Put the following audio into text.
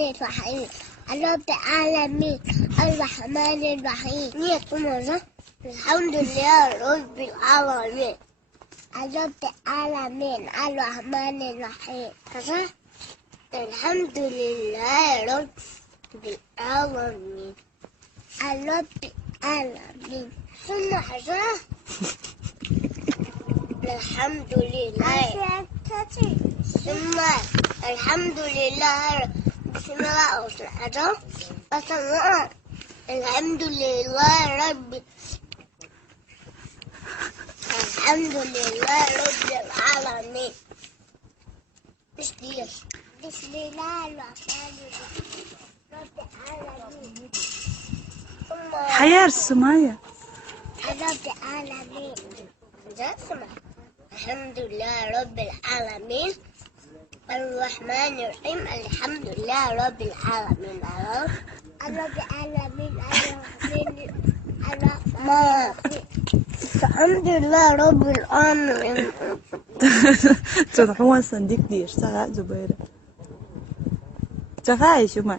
الرحيم رب العالمين الرحمن الرحيم الحمد لله رب العالمين رب العالمين الرحمن الرحيم الحمد لله رب العالمين رب العالمين ثم حسنة الحمد لله ثم الحمد لله بسم الله الرحمن الرحيم الحمد لله رب العالمين بسم الله الرحمن الرحيم رب العالمين حياة السماية رب العالمين الحمد لله رب العالمين الرحمن الرحيم الحمد لله رب العالمين رب العالمين الرحمن الحمد لله رب العالمين تروحوا صنديق دي اشتغل زبيرة تفاعل شو ما